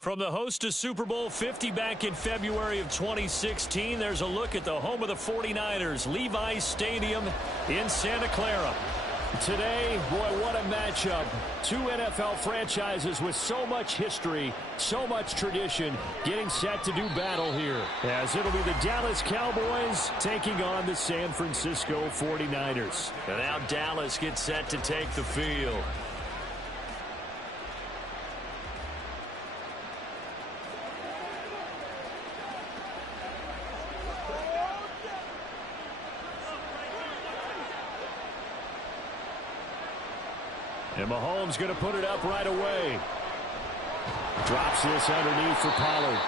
From the host to Super Bowl 50 back in February of 2016, there's a look at the home of the 49ers, Levi's Stadium in Santa Clara. Today, boy, what a matchup. Two NFL franchises with so much history, so much tradition, getting set to do battle here. As it'll be the Dallas Cowboys taking on the San Francisco 49ers. And now Dallas gets set to take the field. And Mahomes going to put it up right away. Drops this underneath for Pollard.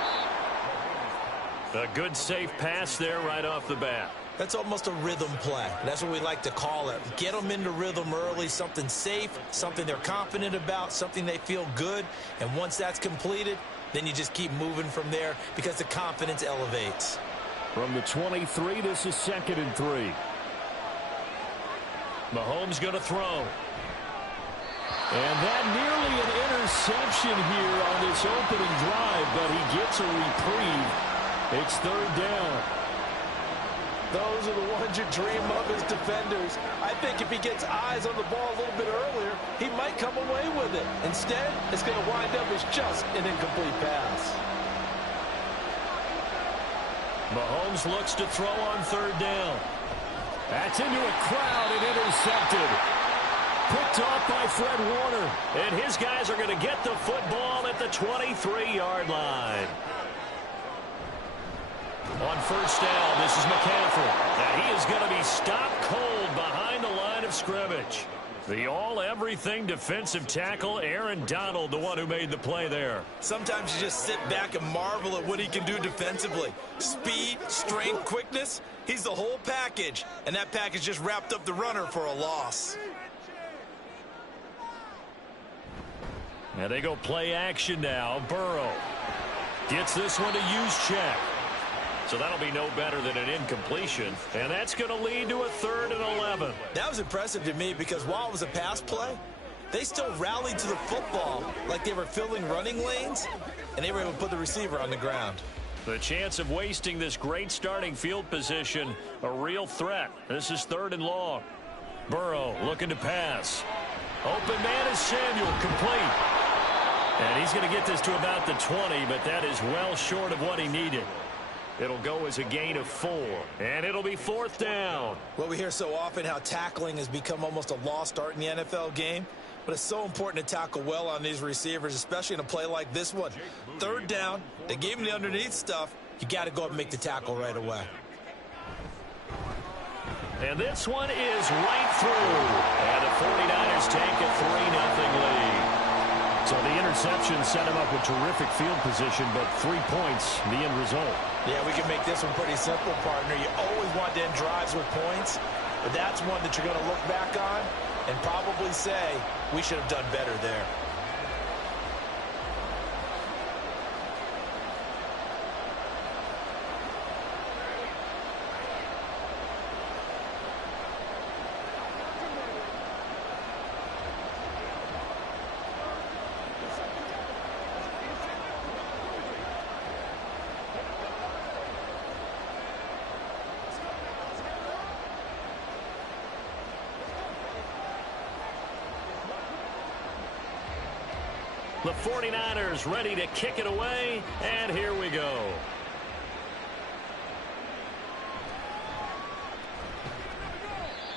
A good safe pass there right off the bat. That's almost a rhythm play. That's what we like to call it. Get them into rhythm early, something safe, something they're confident about, something they feel good. And once that's completed, then you just keep moving from there because the confidence elevates. From the 23, this is 2nd and 3. Mahomes going to throw. And that nearly an interception here on this opening drive, but he gets a reprieve. It's 3rd down. Those are the ones you dream of as defenders. I think if he gets eyes on the ball a little bit earlier, he might come away with it. Instead, it's going to wind up as just an incomplete pass. Mahomes looks to throw on 3rd down. That's into a crowd and intercepted. Picked off by Fred Warner. And his guys are going to get the football at the 23-yard line. On 1st down, this is McCaffrey. And he is going to be stopped cold behind the line of scrimmage. The all-everything defensive tackle, Aaron Donald, the one who made the play there. Sometimes you just sit back and marvel at what he can do defensively. Speed, strength, quickness, he's the whole package. And that package just wrapped up the runner for a loss. And they go play action now. Burrow gets this one to Juszczyk. So that'll be no better than an incompletion. And that's going to lead to a 3rd and 11. That was impressive to me because while it was a pass play, they still rallied to the football like they were filling running lanes, and they were able to put the receiver on the ground. The chance of wasting this great starting field position, a real threat. This is 3rd and long. Burrow looking to pass. Open man is Samuel, complete. And he's going to get this to about the 20, but that is well short of what he needed. It'll go as a gain of 4, and it'll be 4th down. Well, we hear so often how tackling has become almost a lost art in the NFL game, but it's so important to tackle well on these receivers, especially in a play like this one. 3rd down, they gave him the underneath stuff. You got to go up and make the tackle right away. And this one is right through. And the 49ers take a 3-0 lead. So the interception set him up with terrific field position, but 3 points, the end result. Yeah, we can make this one pretty simple, partner. You always want to end drives with points, but that's one that you're going to look back on and probably say, we should have done better there. The 49ers ready to kick it away, and here we go.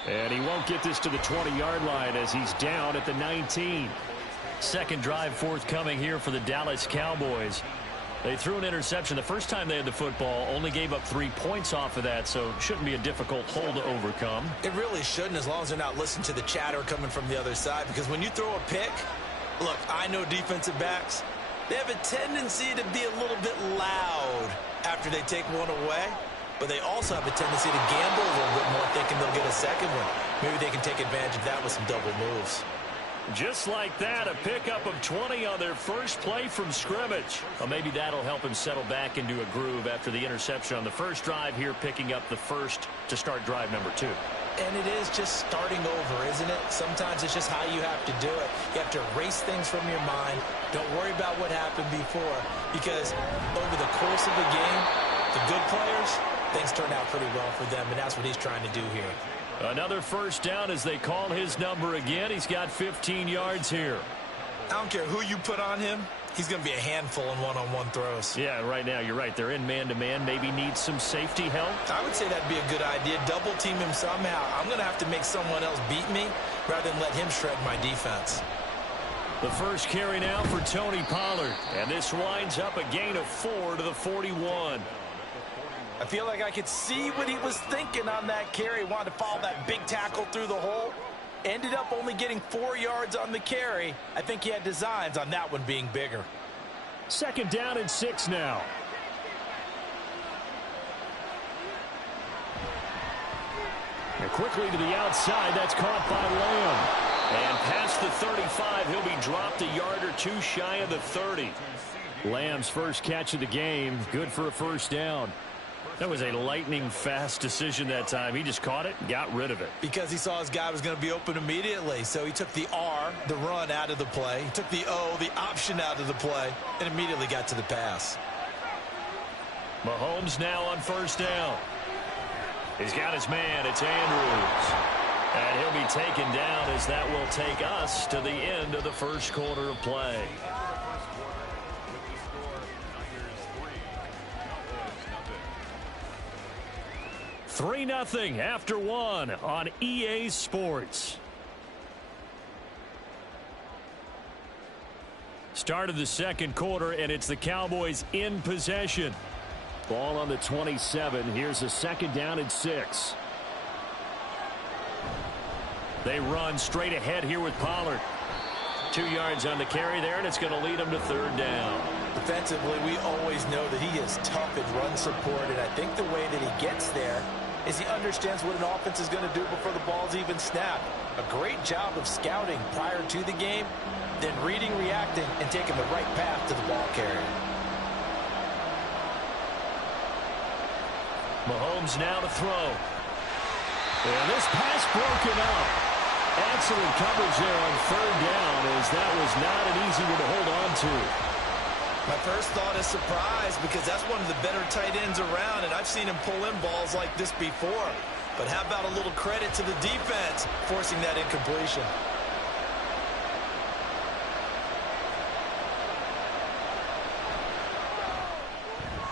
And he won't get this to the 20-yard line as he's down at the 19. 2nd drive forthcoming here for the Dallas Cowboys. They threw an interception the first time they had the football, only gave up 3 points off of that, so shouldn't be a difficult hole to overcome. It really shouldn't, as long as they're not listening to the chatter coming from the other side, because when you throw a pick, look, I know defensive backs, they have a tendency to be a little bit loud after they take one away, but they also have a tendency to gamble a little bit more, thinking they'll get a second one. Maybe they can take advantage of that with some double moves. Just like that, a pickup of 20 on their first play from scrimmage. Well, maybe that'll help him settle back into a groove after the interception on the first drive here, picking up the first to start drive number 2. And it is just starting over, isn't it? Sometimes it's just how you have to do it. You have to erase things from your mind. Don't worry about what happened before, because over the course of a game, the good players, things turn out pretty well for them, and that's what he's trying to do here. Another first down as they call his number again. He's got 15 yards here. I don't care who you put on him. He's going to be a handful in one-on-one throws. Yeah, right now, you're right. They're in man-to-man. Maybe need some safety help. I would say that'd be a good idea. Double team him somehow. I'm going to have to make someone else beat me rather than let him shred my defense. The first carry now for Tony Pollard. And this winds up a gain of 4 to the 41. I feel like I could see what he was thinking on that carry. Wanted to follow that big tackle through the hole. Ended up only getting 4 yards on the carry. I think he had designs on that one being bigger. Second down and 6 now. And quickly to the outside. That's caught by Lamb. And past the 35, he'll be dropped a yard or two shy of the 30. Lamb's first catch of the game. Good for a first down. That was a lightning-fast decision that time. He just caught it and got rid of it. Because he saw his guy was going to be open immediately. So he took the R, the run, out of the play. He took the O, the option, out of the play, and immediately got to the pass. Mahomes now on first down. He's got his man. It's Andrews. And he'll be taken down as that will take us to the end of the first quarter of play. 3-0 after 1 on EA Sports. Start of the second quarter, and it's the Cowboys in possession. Ball on the 27. Here's a second down and 6. They run straight ahead here with Pollard. 2 yards on the carry there, and it's going to lead them to third down. Defensively, we always know that he is tough in run support, and I think the way that he gets there is he understands what an offense is going to do before the ball's even snapped. A great job of scouting prior to the game, then reading, reacting, and taking the right path to the ball carrier. Mahomes now to throw. And this pass broken up. Excellent coverage there on third down, as that was not an easy one to hold on to. My first thought is surprise, because that's one of the better tight ends around, and I've seen him pull in balls like this before. But how about a little credit to the defense forcing that incompletion?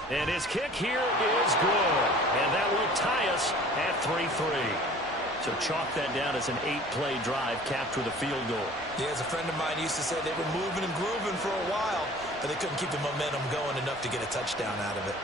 And his kick here is good. And that will tie us at 3-3. So chalk that down as an 8-play drive capped with a field goal. Yeah, as a friend of mine used to say, they were moving and grooving for a while, but they couldn't keep the momentum going enough to get a touchdown out of it.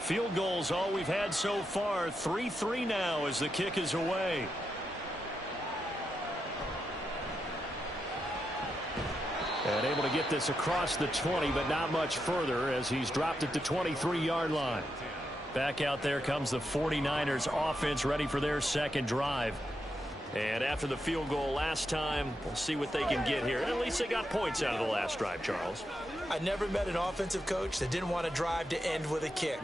Field goals all we've had so far. 3-3 now as the kick is away. And able to get this across the 20, but not much further as he's dropped it to 23-yard line. Back out there comes the 49ers offense, ready for their second drive. And after the field goal last time, we'll see what they can get here. At least they got points out of the last drive, Charles. I never met an offensive coach that didn't want to drive to end with a kick.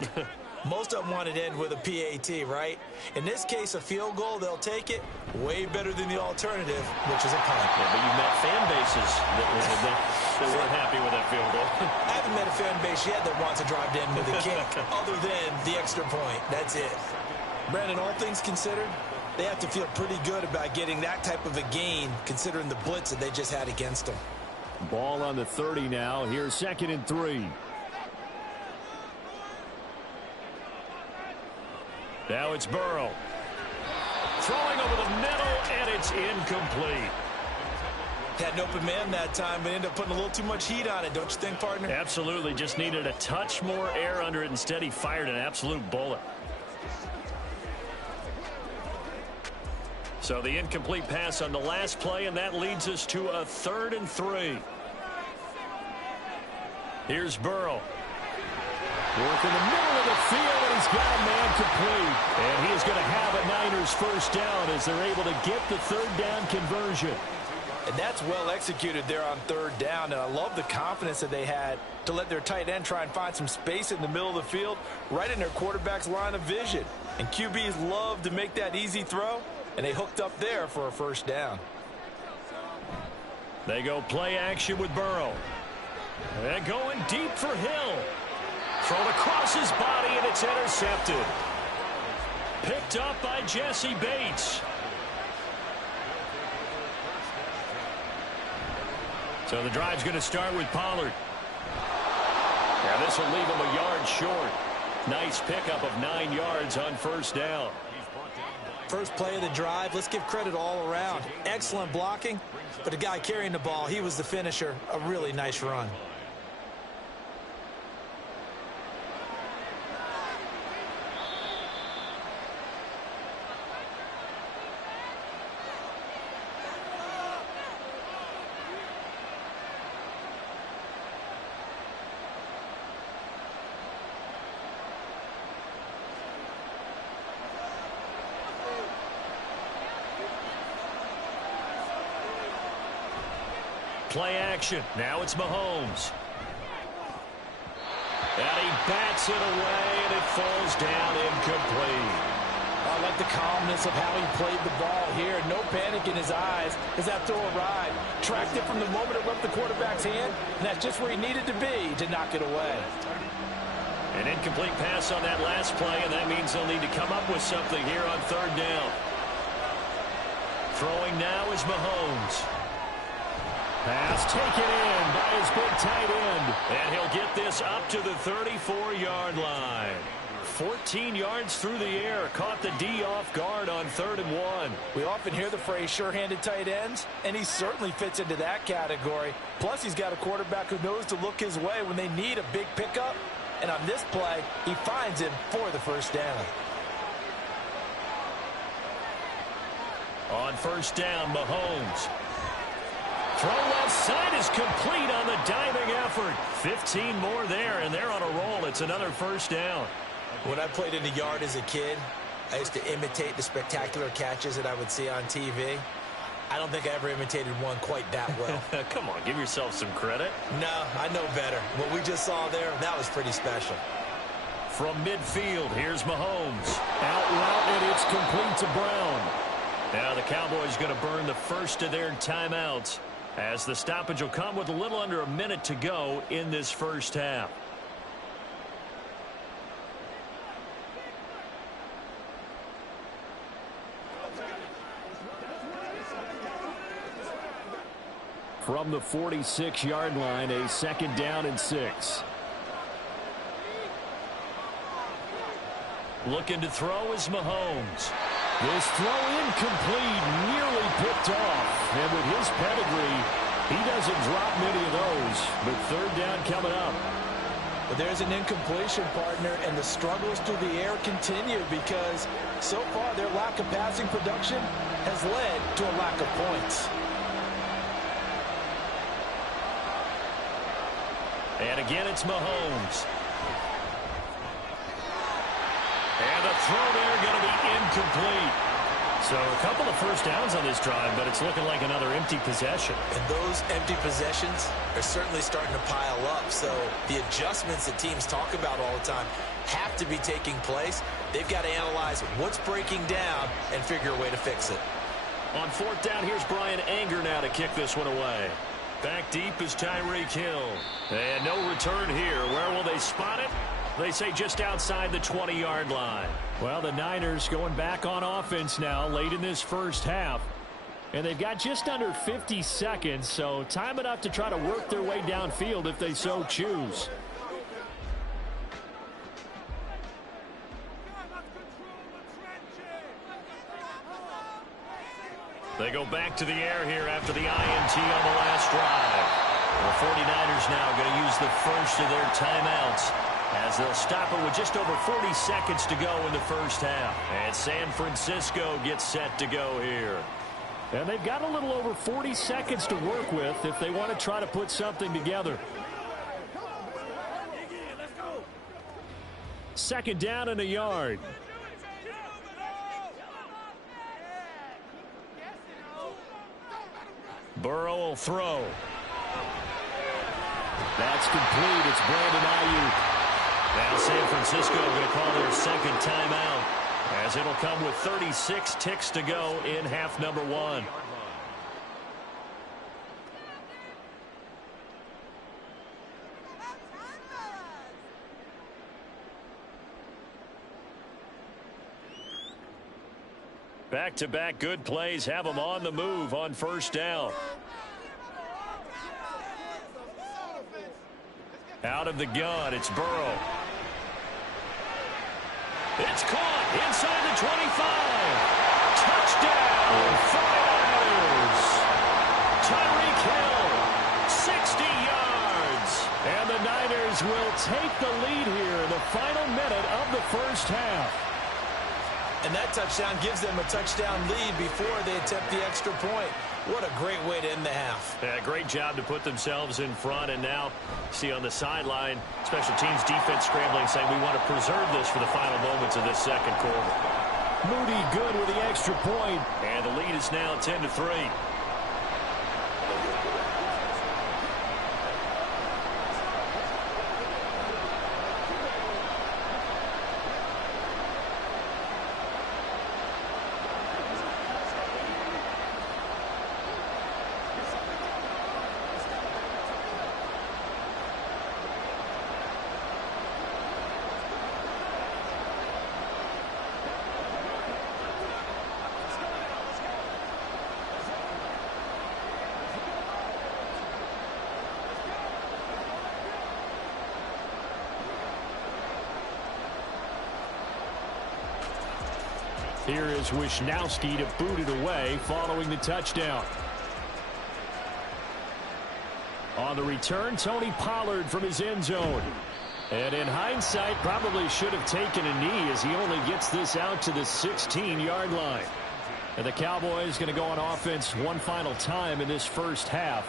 Most of them wanted to end with a PAT, right? In this case, a field goal, they'll take it. Way better than the alternative, which is a punt. Yeah, but you've met fan bases that weren't happy with that field goal. I haven't met a fan base yet that wants to drive to end with a kick, other than the extra point. That's it. Brandon, all things considered, they have to feel pretty good about getting that type of a gain, considering the blitz that they just had against them. Ball on the 30 now. Here's 2nd and 3. Now it's Burrow. Throwing over the middle, and it's incomplete. Had an open man that time, but ended up putting a little too much heat on it, don't you think, partner? Absolutely. Just needed a touch more air under it. Instead, he fired an absolute bullet. So the incomplete pass on the last play, and that leads us to a 3rd and 3. Here's Burrow. Work in the middle of the field, and he's got a man complete. And he is going to have a Niners first down as they're able to get the 3rd down conversion. And that's well executed there on 3rd down, and I love the confidence that they had to let their tight end try and find some space in the middle of the field, right in their quarterback's line of vision. And QBs love to make that easy throw, and they hooked up there for a first down. They go play action with Burrow. And going deep for Hill. Thrown across his body, and it's intercepted. Picked up by Jesse Bates. So the drive's going to start with Pollard. Yeah, this will leave him a yard short. Nice pickup of 9 yards on first down. First play of the drive, let's give credit all around. Excellent blocking, but the guy carrying the ball, he was the finisher. A really nice run. Play action. Now it's Mahomes. And he bats it away, and it falls down incomplete. I like the calmness of how he played the ball here. No panic in his eyes as that throw arrived. Tracked it from the moment it left the quarterback's hand, and that's just where he needed to be to knock it away. An incomplete pass on that last play, and that means they'll need to come up with something here on 3rd down. Throwing now is Mahomes. Pass taken in by his big tight end. And he'll get this up to the 34-yard line. 14 yards through the air. Caught the D off guard on 3rd and 1. We often hear the phrase sure-handed tight ends, and he certainly fits into that category. Plus, he's got a quarterback who knows to look his way when they need a big pickup. And on this play, he finds him for the first down. On first down, Mahomes. Throw left side is complete on the diving effort. 15 more there, and they're on a roll. It's another first down. When I played in the yard as a kid, I used to imitate the spectacular catches that I would see on TV. I don't think I ever imitated one quite that well. Come on, give yourself some credit. No, I know better. What we just saw there, that was pretty special. From midfield, here's Mahomes. Out route, and it's complete to Brown. Now the Cowboys going to burn the first of their timeouts, as the stoppage will come with a little under a minute to go in this first half. From the 46-yard line, a 2nd down and 6. Looking to throw is Mahomes. This throw incomplete, nearly picked off. And with his pedigree, he doesn't drop many of those. But 3rd down coming up. But there's an incompletion, partner, and the struggles through the air continue because so far their lack of passing production has led to a lack of points. And again, it's Mahomes. And the throw there going to be incomplete. So a couple of first downs on this drive, but it's looking like another empty possession. And those empty possessions are certainly starting to pile up. So the adjustments that teams talk about all the time have to be taking place. They've got to analyze what's breaking down and figure a way to fix it. On 4th down, here's Brian Anger now to kick this one away. Back deep is Tyreek Hill. And no return here. Where will they spot it? They say just outside the 20-yard line. Well, the Niners going back on offense now late in this first half. And they've got just under 50 seconds, so time enough to try to work their way downfield if they so choose. They go back to the air here after the INT on the last drive. The 49ers now going to use the first of their timeouts as they'll stop it with just over 40 seconds to go in the first half. And San Francisco gets set to go here. And they've got a little over 40 seconds to work with if they want to try to put something together. Second down and a yard. Burrow will throw. That's complete. It's Brandon Ayuk. Now San Francisco going to call their second timeout as it'll come with 36 ticks to go in half number one. Back-to-back good plays have them on the move on first down. Out of the gun, it's Burrow. It's caught inside the 25. Touchdown, 49ers. Tyreek Hill, 60 yards. And the Niners will take the lead here in the final minute of the first half. And that touchdown gives them a touchdown lead before they attempt the extra point. What a great way to end the half. Yeah, great job to put themselves in front. And now, see on the sideline, special teams defense scrambling, saying we want to preserve this for the final moments of this second quarter. Moody good with the extra point. And the lead is now 10-3. Here is Wisnowski to boot it away following the touchdown. On the return, Tony Pollard from his end zone. And in hindsight, probably should have taken a knee as he only gets this out to the 16-yard line. And the Cowboys going to go on offense one final time in this first half.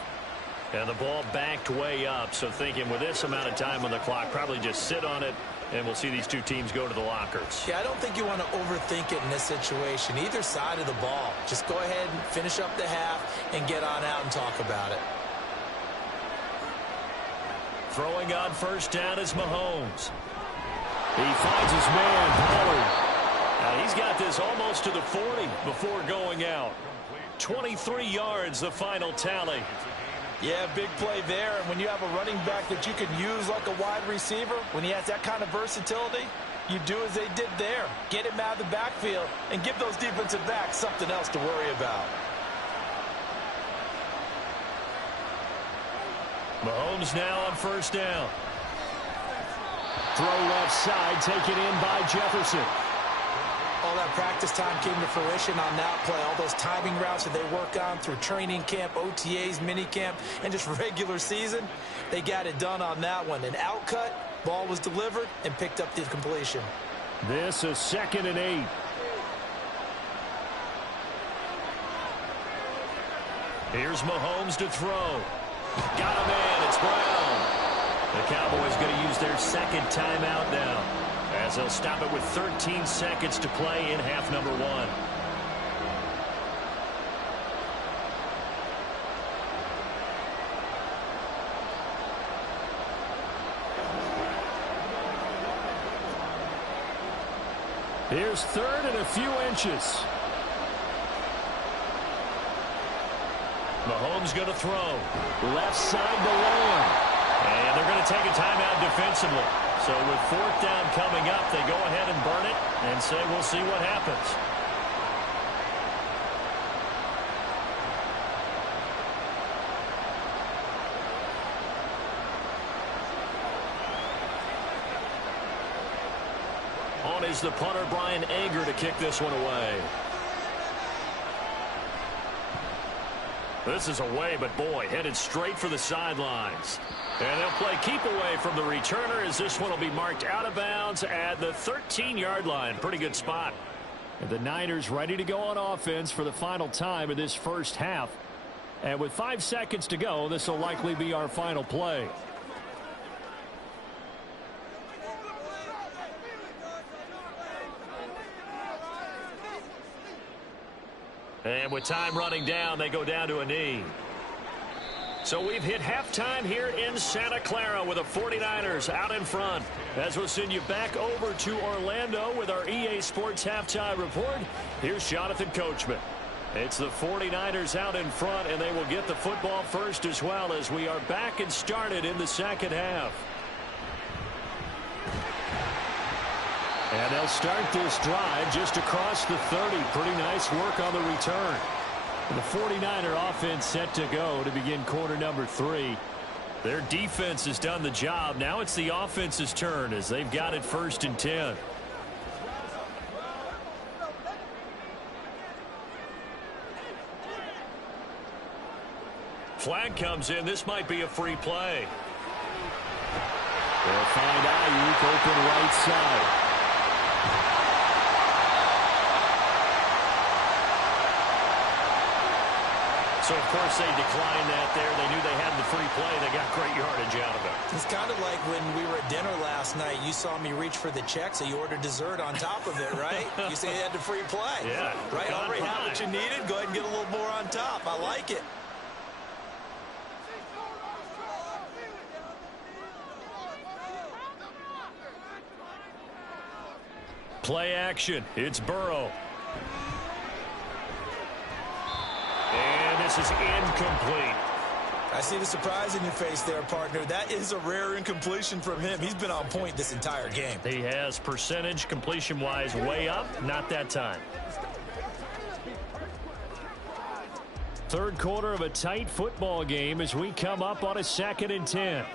And the ball backed way up, so thinking with this amount of time on the clock, probably just sit on it, and we'll see these two teams go to the lockers. Yeah, I don't think you want to overthink it in this situation. Either side of the ball. Just go ahead and finish up the half and get on out and talk about it. Throwing on first down is Mahomes. He finds his man, Pollard. Now he's got this almost to the 40 before going out. 23 yards, the final tally. Yeah, big play there. And when you have a running back that you can use like a wide receiver, when he has that kind of versatility, you do as they did there. Get him out of the backfield and give those defensive backs something else to worry about. Mahomes now on first down. Throw left side, taken in by Jefferson. All that practice time came to fruition on that play. All those timing routes that they work on through training camp, OTAs, minicamp, and just regular season, they got it done on that one. An outcut, ball was delivered, and picked up the completion. This is 2nd and 8. Here's Mahomes to throw. Got a man, it's Brown. The Cowboys going to use their second timeout now, as they'll stop it with 13 seconds to play in half number one. Here's 3rd and a few inches. Mahomes going to throw. Left side to Lamb. And they're going to take a timeout defensively. So with 4th down coming up, they go ahead and burn it and say we'll see what happens. On is the punter, Brian Anger, to kick this one away. This is away, but boy, headed straight for the sidelines. And they'll play keep away from the returner as this one will be marked out of bounds at the 13-yard line. Pretty good spot. And the Niners ready to go on offense for the final time of this first half. And with 5 seconds to go, this will likely be our final play. And with time running down, they go down to a knee. So we've hit halftime here in Santa Clara with the 49ers out in front. As we'll send you back over to Orlando with our EA Sports Halftime Report, here's Jonathan Coachman. It's the 49ers out in front, and they will get the football first as well as we are back and started in the second half. And they'll start this drive just across the 30. Pretty nice work on the return. And the 49er offense set to go to begin quarter number 3. Their defense has done the job. Now it's the offense's turn as they've got it 1st and 10. Flag comes in. This might be a free play. They'll find Ayuk open right side. So, of course, they declined that there. They knew they had the free play. They got great yardage out of it. It's kind of like when we were at dinner last night. You saw me reach for the check, so you ordered dessert on top of it, right? You say you had the free play. Yeah. Right? Already had what you needed. Go ahead and get a little more on top. I like it. Play action. It's Burrow. And this is incomplete. I see the surprise in your face there, partner. That is a rare incompletion from him. He's been on point this entire game. He has percentage completion-wise way up. Not that time. Third quarter of a tight football game as we come up on a 2nd and 10.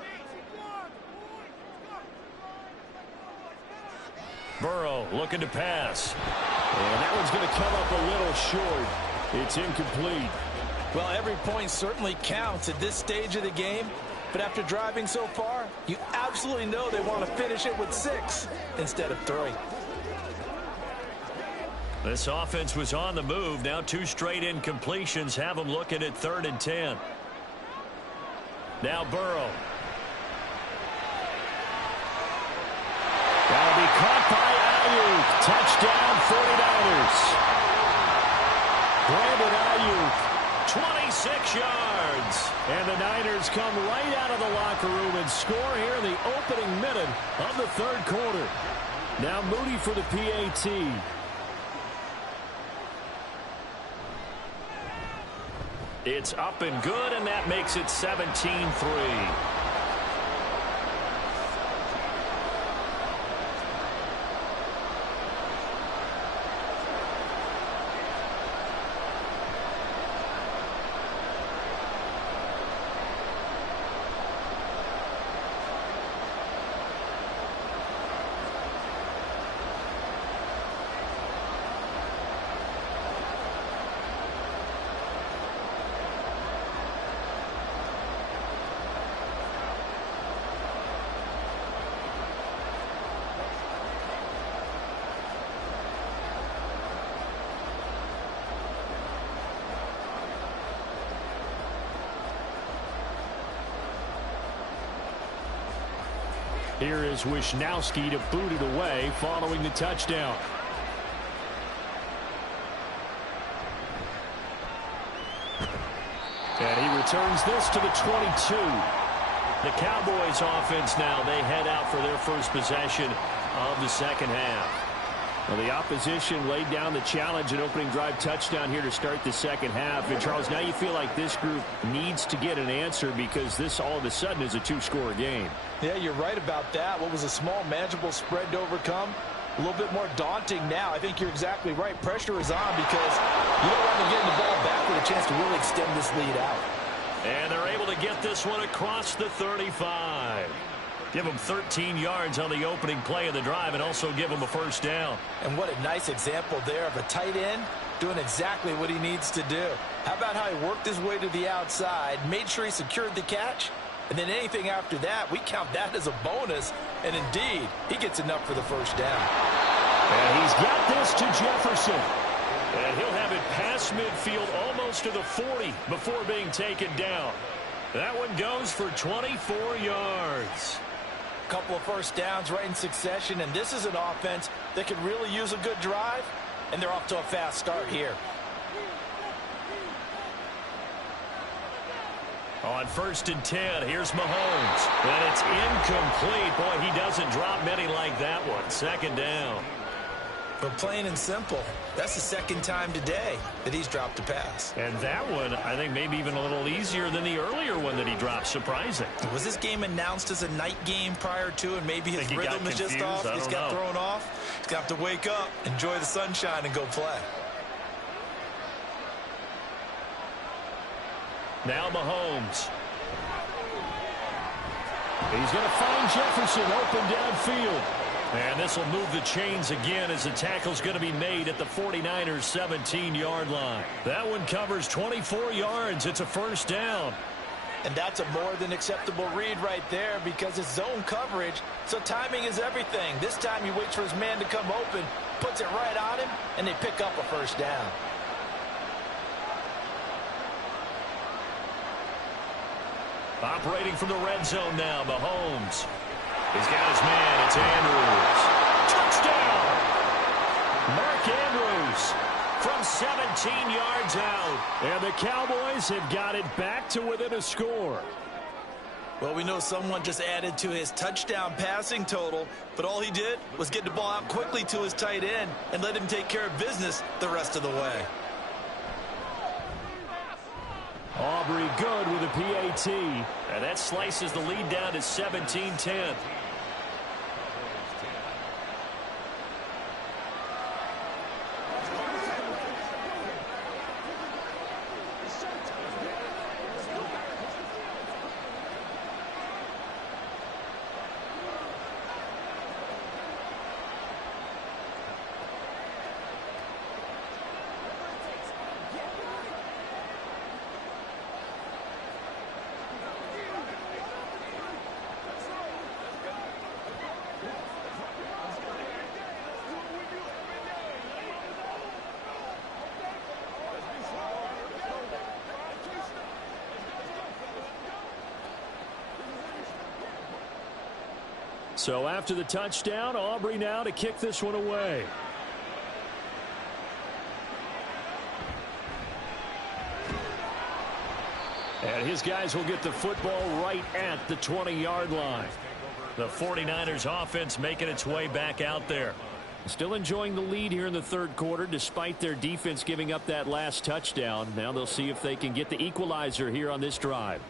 Burrow looking to pass. And that one's going to come up a little short. It's incomplete. Well, every point certainly counts at this stage of the game. But after driving so far, you absolutely know they want to finish it with 6 instead of 3. This offense was on the move. Now 2 straight incompletions have them looking at 3rd and 10. Now Burrow. That'll be caught by Ayuk. Touchdown 49ers. Brandon Ayuk, 26 yards. And the Niners come right out of the locker room and score here in the opening minute of the 3rd quarter. Now Moody for the PAT. It's up and good, and that makes it 17-3. Here is Wisnowski to boot it away following the touchdown. And he returns this to the 22. The Cowboys offense now, they head out for their first possession of the second half. Well, the opposition laid down the challenge and opening drive touchdown here to start the second half. And, Charles, now you feel like this group needs to get an answer because this all of a sudden is a 2-score game. Yeah, you're right about that. What was a small, manageable spread to overcome, a little bit more daunting now. I think you're exactly right. Pressure is on because you don't want to get the ball back with a chance to really extend this lead out. And they're able to get this one across the 35. Give them 13 yards on the opening play of the drive and also give them a first down. And what a nice example there of a tight end doing exactly what he needs to do. How about how he worked his way to the outside, made sure he secured the catch, and then anything after that, we count that as a bonus. And indeed, he gets enough for the first down. And he's got this to Jefferson. And he'll have it past midfield almost to the 40 before being taken down. That one goes for 24 yards. Couple of first downs right in succession, and this is an offense that could really use a good drive, and they're off to a fast start here. On 1st and 10, here's Mahomes. And it's incomplete. Boy, he doesn't drop many like that one. 2nd down. But plain and simple, that's the 2nd time today that he's dropped a pass. And that one, I think, maybe even a little easier than the earlier one that he dropped. Surprising. Was this game announced as a night game prior to, and maybe his rhythm is just off? He's got thrown off. He's got to wake up, enjoy the sunshine, and go play. Now Mahomes. He's going to find Jefferson open downfield. And this will move the chains again as the tackle's going to be made at the 49ers' 17-yard line. That one covers 24 yards. It's a first down. And that's a more than acceptable read right there because it's zone coverage, so timing is everything. This time he waits for his man to come open, puts it right on him, and they pick up a first down. Operating from the red zone now, Mahomes. He's got his man. It's Andrews. Touchdown! Mark Andrews from 17 yards out. And the Cowboys have got it back to within a score. Well, we know someone just added to his touchdown passing total, but all he did was get the ball out quickly to his tight end and let him take care of business the rest of the way. Aubrey good with a PAT. And that slices the lead down to 17-10. So after the touchdown, Aubrey now to kick this one away. And his guys will get the football right at the 20-yard line. The 49ers offense making its way back out there. Still enjoying the lead here in the 3rd quarter despite their defense giving up that last touchdown. Now they'll see if they can get the equalizer here on this drive.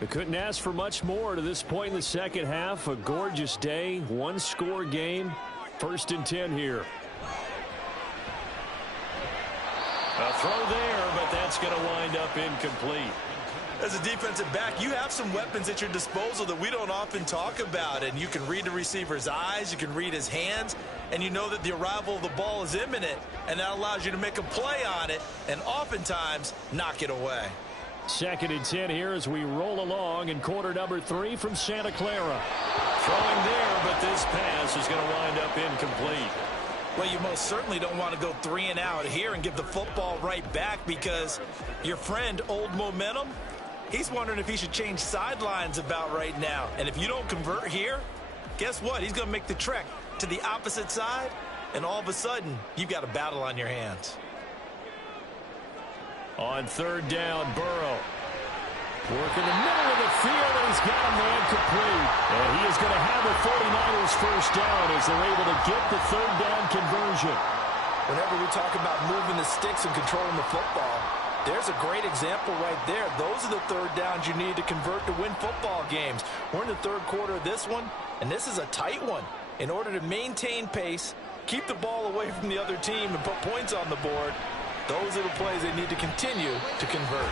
They couldn't ask for much more to this point in the 2nd half. A gorgeous day, 1-score game. 1st and 10 here. A throw there, but that's going to wind up incomplete. As a defensive back, you have some weapons at your disposal that we don't often talk about. And you can read the receiver's eyes, you can read his hands, and you know that the arrival of the ball is imminent. And that allows you to make a play on it and oftentimes knock it away. 2nd and 10 here as we roll along in quarter number 3 from Santa Clara. Throwing there, but this pass is going to wind up incomplete. Well, you most certainly don't want to go 3 and out here and give the football right back because your friend, Old Momentum, he's wondering if he should change sidelines about right now. And if you don't convert here, guess what? He's going to make the trek to the opposite side, and all of a sudden, you've got a battle on your hands. On 3rd down, Burrow. Working the middle of the field, and he's got a man complete. And he is going to have the 49ers first down as they're able to get the 3rd down conversion. Whenever we talk about moving the sticks and controlling the football, there's a great example right there. Those are the 3rd downs you need to convert to win football games. We're in the 3rd quarter of this one, and this is a tight one. In order to maintain pace, keep the ball away from the other team, and put points on the board, those are the plays they need to continue to convert.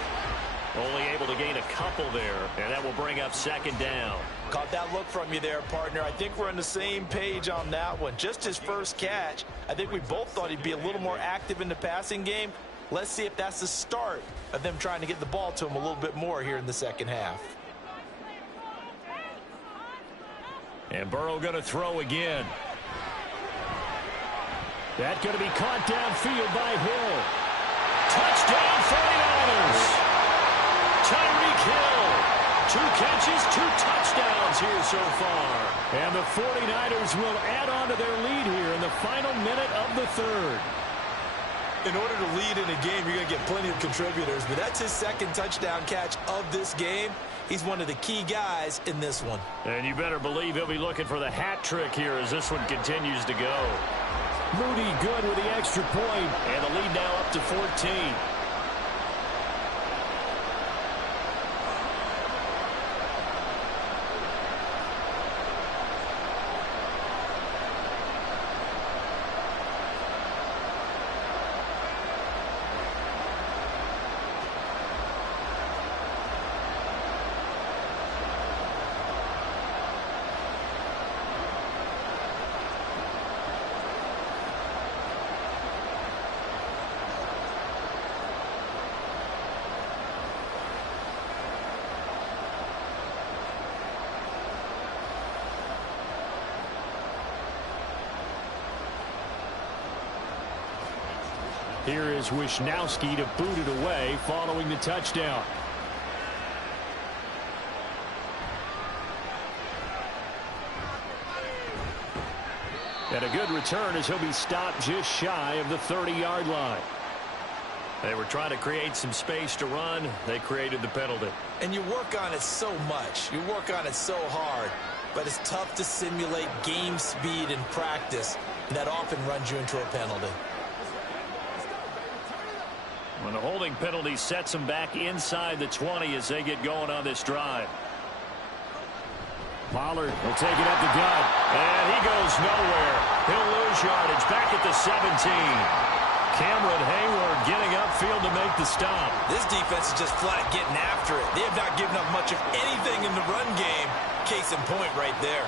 Only able to gain a couple there, and that will bring up second down. Caught that look from you there, partner. I think we're on the same page on that one. Just his first catch, I think we both thought he'd be a little more active in the passing game. Let's see if that's the start of them trying to get the ball to him a little bit more here in the second half. And Burrow going to throw again. That's going to be caught downfield by Hill. Touchdown 49ers. Tyreek Hill. 2 catches, 2 touchdowns here so far. And the 49ers will add on to their lead here in the final minute of the third. In order to lead in a game, you're going to get plenty of contributors, but that's his second touchdown catch of this game. He's one of the key guys in this one. And you better believe he'll be looking for the hat trick here as this one continues to go. Moody good with the extra point, and the lead now up to 14. Here is Wisnowski to boot it away following the touchdown. And a good return as he'll be stopped just shy of the 30-yard line. They were trying to create some space to run. They created the penalty. And you work on it so much. You work on it so hard. But it's tough to simulate game speed in practice. And that often runs you into a penalty. When the holding penalty sets them back inside the 20 as they get going on this drive. Pollard will take it at the gut. And he goes nowhere. He'll lose yardage back at the 17. Cameron Hayward getting upfield to make the stop. This defense is just flat getting after it. They have not given up much of anything in the run game. Case in point right there.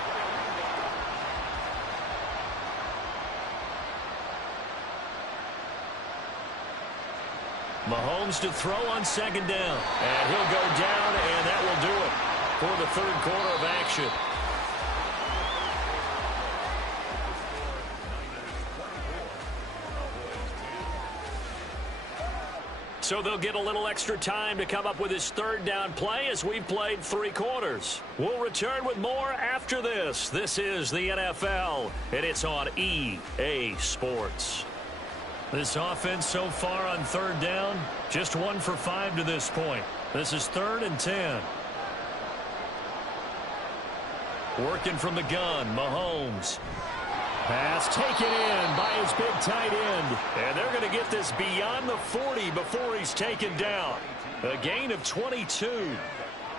Mahomes to throw on second down. And he'll go down, and that will do it for the third quarter of action. So they'll get a little extra time to come up with his third down play as we've played 3 quarters. We'll return with more after this. This is the NFL, and it's on EA Sports. This offense so far on third down, just 1 for 5 to this point. This is 3rd and 10. Working from the gun, Mahomes. Pass taken in by his big tight end. And they're going to get this beyond the 40 before he's taken down. A gain of 22.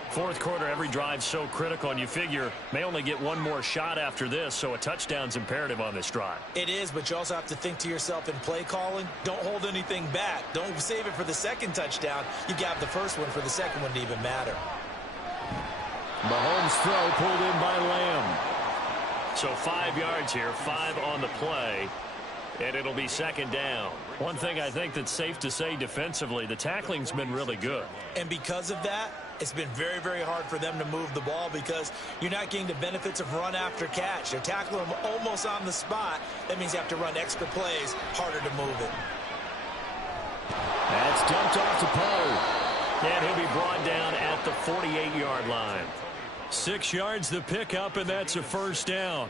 Fourth quarter, every drive so critical, and you figure may only get one more shot after this, so a touchdown's imperative on this drive. It is, but you also have to think to yourself in play calling, don't hold anything back. Don't save it for the second touchdown. You got the first one for the second one to even matter. Mahomes' throw pulled in by Lamb. So 5 yards here, 5 on the play, and it'll be second down. One thing I think that's safe to say defensively, the tackling's been really good. And because of that, it's been very, very hard for them to move the ball because you're not getting the benefits of run after catch. They're tackling them almost on the spot. That means you have to run extra plays, harder to move it. That's dumped off to Poe. And he'll be brought down at the 48-yard line. 6 yards the pickup, and that's a first down.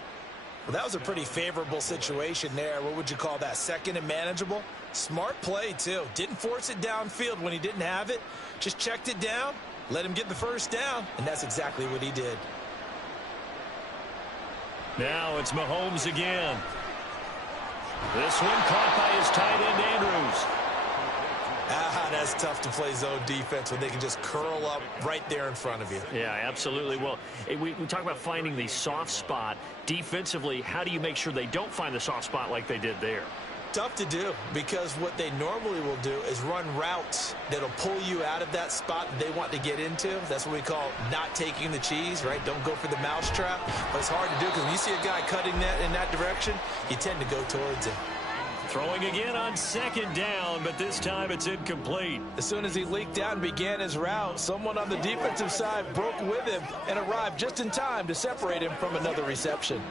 Well, that was a pretty favorable situation there. What would you call that? Second and manageable? Smart play, too. Didn't force it downfield when he didn't have it. Just checked it down, let him get the first down, and that's exactly what he did. Now it's Mahomes again. This one caught by his tight end, Andrews. That's tough to play zone defense when they can just curl up right there in front of you. Yeah, absolutely. Well, we talk about finding the soft spot. Defensively, how do you make sure they don't find the soft spot like they did there? Tough to do, because what they normally will do is run routes that'll pull you out of that spot that they want to get into. That's what we call not taking the cheese, right? Don't go for the mousetrap. But it's hard to do because when you see a guy cutting that in that direction, you tend to go towards him. Throwing again on second down, but this time it's incomplete. As soon as he leaked out and began his route, someone on the defensive side broke with him and arrived just in time to separate him from another reception.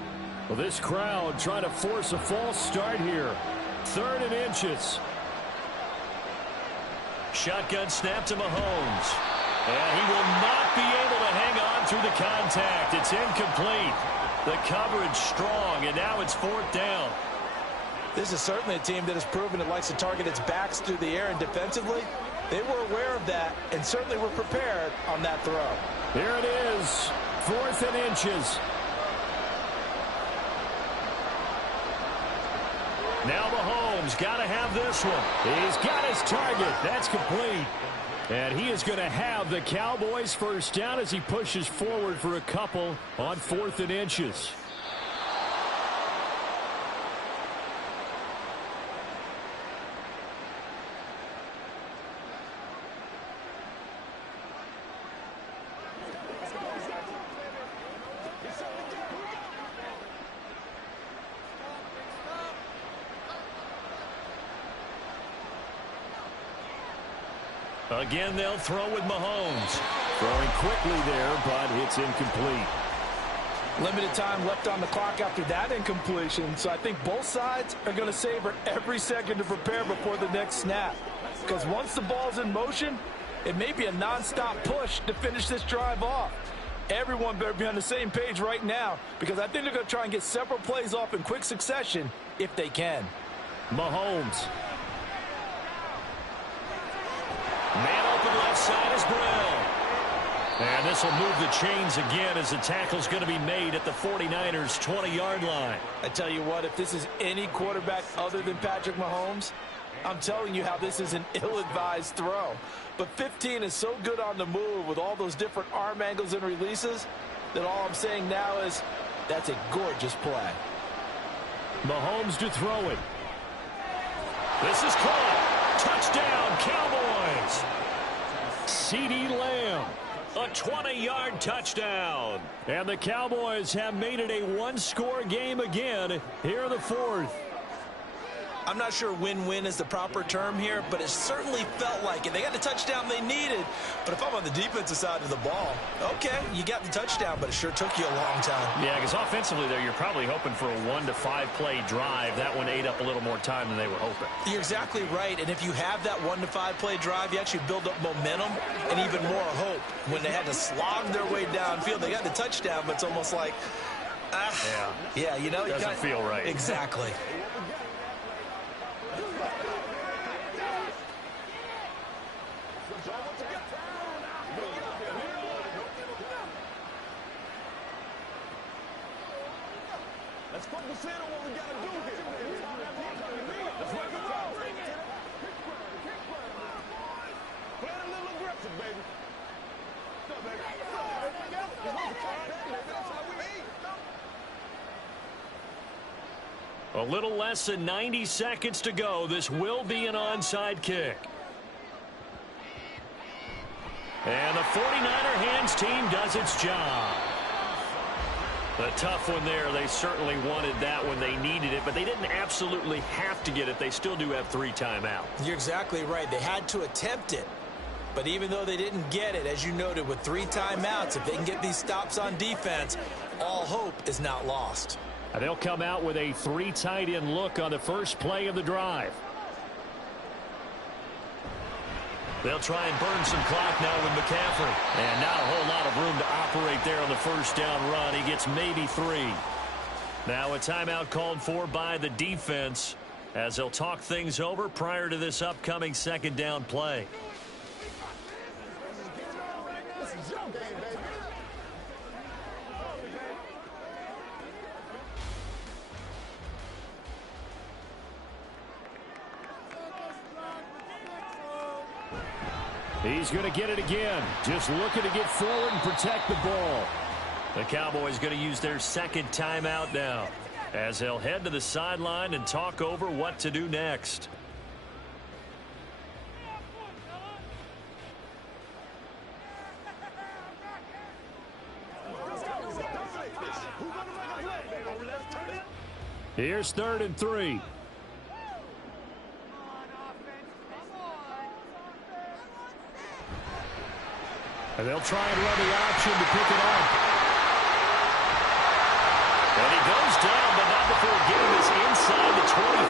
Well, this crowd trying to force a false start here. 3rd and inches. Shotgun snap to Mahomes. And he will not be able to hang on through the contact. It's incomplete. The coverage strong, and now it's 4th down. This is certainly a team that has proven it likes to target its backs through the air, and defensively, they were aware of that and certainly were prepared on that throw. Here it is, 4th and inches. Now Mahomes got to have this one. He's got his target. That's complete. And he is going to have the Cowboys first down as he pushes forward for a couple on 4th and inches. Again, they'll throw with Mahomes. Throwing quickly there, but it's incomplete. Limited time left on the clock after that incompletion, so I think both sides are going to savor every second to prepare before the next snap. Because once the ball's in motion, it may be a nonstop push to finish this drive off. Everyone better be on the same page right now, because I think they're going to try and get several plays off in quick succession if they can. Mahomes. Man open left side is Brown. And this will move the chains again as the tackle's going to be made at the 49ers' 20-yard line. I tell you what, if this is any quarterback other than Patrick Mahomes, I'm telling you how this is an ill-advised throw. But 15 is so good on the move with all those different arm angles and releases that all I'm saying now is that's a gorgeous play. Mahomes to throw it. This is caught. Touchdown, Cowboys. CeeDee Lamb. A 20-yard touchdown. And the Cowboys have made it a one-score game again here in the 4th. I'm not sure win-win is the proper term here, but it certainly felt like it. They got the touchdown they needed, but if I'm on the defensive side of the ball, okay, you got the touchdown, but it sure took you a long time. Yeah, because offensively there, you're probably hoping for a 1 to 5 play drive. That one ate up a little more time than they were hoping. You're exactly right, and if you have that 1 to 5 play drive, you actually build up momentum and even more hope. When they had to slog their way downfield, they got the touchdown, but it's almost like, yeah, you know, doesn't feel right. Exactly. Let's focus in on what we got to do here. Let's rock and roll. Play it a little aggressive, baby. What's up, baby? A little less than 90 seconds to go. This will be an onside kick. And the 49er hands team does its job. A tough one there. They certainly wanted that when they needed it, but they didn't absolutely have to get it. They still do have 3 timeouts. You're exactly right. They had to attempt it. But even though they didn't get it, as you noted, with 3 timeouts, if they can get these stops on defense, all hope is not lost. And they'll come out with a 3 tight end look on the first play of the drive. They'll try and burn some clock now with McCaffrey. And not a whole lot of room to operate there on the first down run. He gets maybe 3. Now a timeout called for by the defense as they'll talk things over prior to this upcoming second down play. He's going to get it again. Just looking to get forward and protect the ball. The Cowboys going to use their second timeout now. as he'll head to the sideline and talk over what to do next. Here's 3rd and 3. And they'll try and run the option to pick it up. And he goes down, but not before getting this inside the